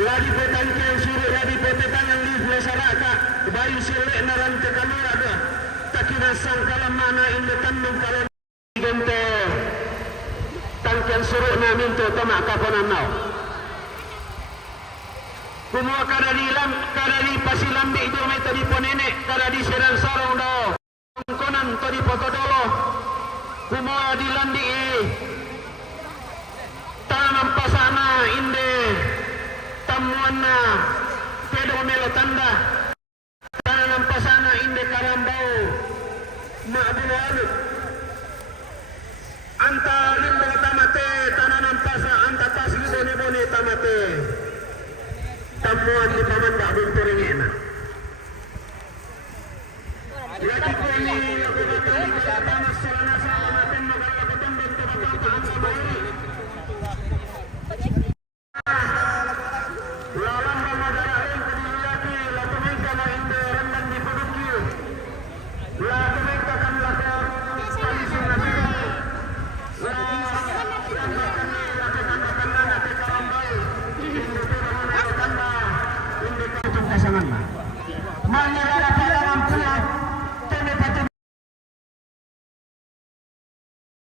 Lagi petang kau suruh lagi petang yang live masyarakat bayu silek naran ke kamera ada tak kira sangkala mana ini tandung kalau gento tangkian suruh na minto tamak kapanan nau kumua kadari pasilambi itu may tadi ponenek kadari serang sarong do konan tadi potodolo kumua dilandi tanam pasana inde tamuana pedo melo tanda tanam pasana inde karambau na abulalu anta limbo tamate tanam pasa anta tas bone tamate tamuan di pamanda bunturingena lagi koni aku bakal tamas selana sama tem magala ketembang tuh sama ini Manila